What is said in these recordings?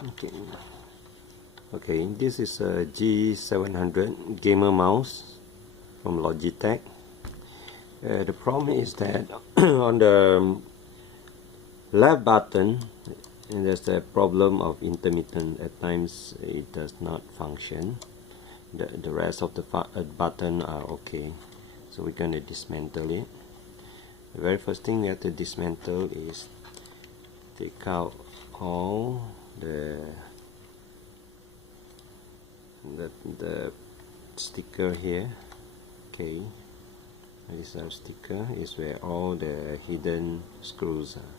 Okay, this is a G700 gamer mouse from Logitech. The problem is that on the left button there's a problem of intermittent. At times it does not function. The rest of the button are okay, so we're going to dismantle it. The very first thing we have to dismantle is take out all the sticker here. Okay, this is our sticker, is where all the hidden screws are.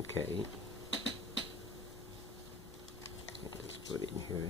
Okay, let's put it in here.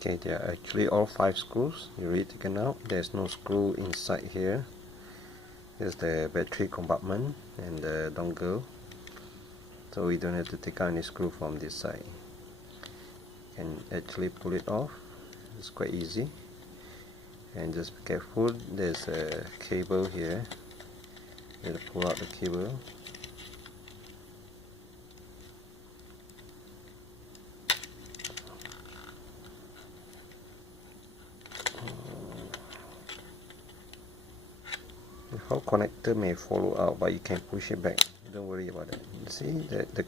Okay, there are actually all 5 screws already taken out. There's no screw inside here. Here's the battery compartment and the dongle, so we don't have to take out any screw from this side. You can actually pull it off. It's quite easy, and just be careful, there's a cable here. You have to pull out the cable. The whole connector may follow out, but you can push it back. Don't worry about it. You see the